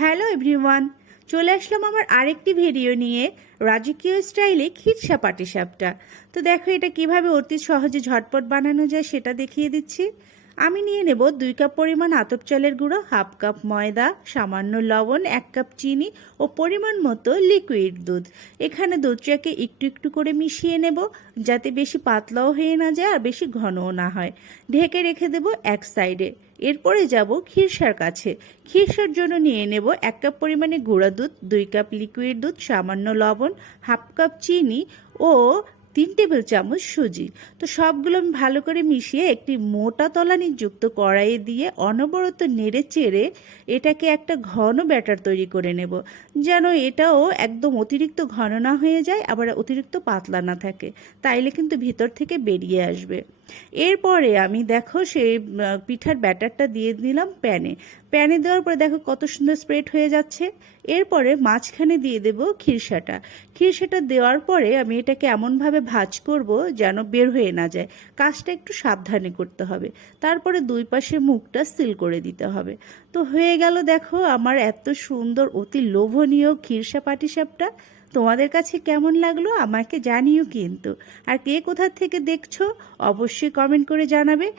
Hello everyone, চলে আসলাম আমার আরেকটি ভিডিও নিয়ে রাজকীয় স্টাইলে খিরসা পাটিসাপটা। তো দেখো এটা কিভাবে অতি সহজে ঝটপট বানানো যায় সেটা দেখিয়ে দিচ্ছি। আমি নিয়ে নেব 2 কাপ পরিমাণ আতপ চালের গুঁড়ো, হাফ কাপ ময়দা, সামান্য লবণ, 1 কাপ চিনি ও পরিমাণ মতো লিকুইড দুধ। এখানে দুধটাকে একটু একটু করে মিশিয়ে নেব, যাতে বেশি পাতলাও হয়ে না যায় আর বেশি ঘনও না হয়। ঢেকে রেখে দেব এক সাইডে। এরপরে যাব খিরসার কাছে। খিরসার জন্য নিয়ে নেব 1 কাপ পরিমাণে গুঁড়া দুধ, 2 কাপ লিকুইড দুধ, সামান্য লবণ, হাফ কাপ চিনি ও 3 টেবিল চামচ সুজি। তো সবগুলো আমি ভালো করে মিশিয়ে একটি মোটা তলানিযুক্ত কড়াইয়ে দিয়ে অনবরত নেড়ে চেড়ে এটাকে একটা ঘন ব্যাটার তৈরি করে নেব, যেন এটাও একদম অতিরিক্ত ঘন না হয়ে যায়, আবার অতিরিক্ত পাতলা না থাকে, তাইলে কিন্তু ভিতর থেকে বেরিয়ে আসবে। এরপরে আমি দেখো সেই পিঠার ব্যাটারটা দিয়ে দিলাম প্যানে দেওয়ার পরে দেখো কত সুন্দর স্প্রেড হয়ে যাচ্ছে। এরপরে মাঝখানে দিয়ে দেব খিরসাটা দেওয়ার পরে আমি এটাকে এমনভাবে ভাঁজ করব যেন বের হয়ে না যায়। কাজটা একটু সাবধানে করতে হবে। তারপরে 2 পাশে মুখটা সিল করে দিতে হবে। তো হয়ে গেল দেখো আমার এত সুন্দর অতি লোভনীয় খিরসা পাটিসাপটা। তোমাদের কাছে কেমন লাগলো আমাকে জানিও কিন্তু। আর কে কোথা থেকে দেখছো অবশ্যই কমেন্ট করে জানাবে।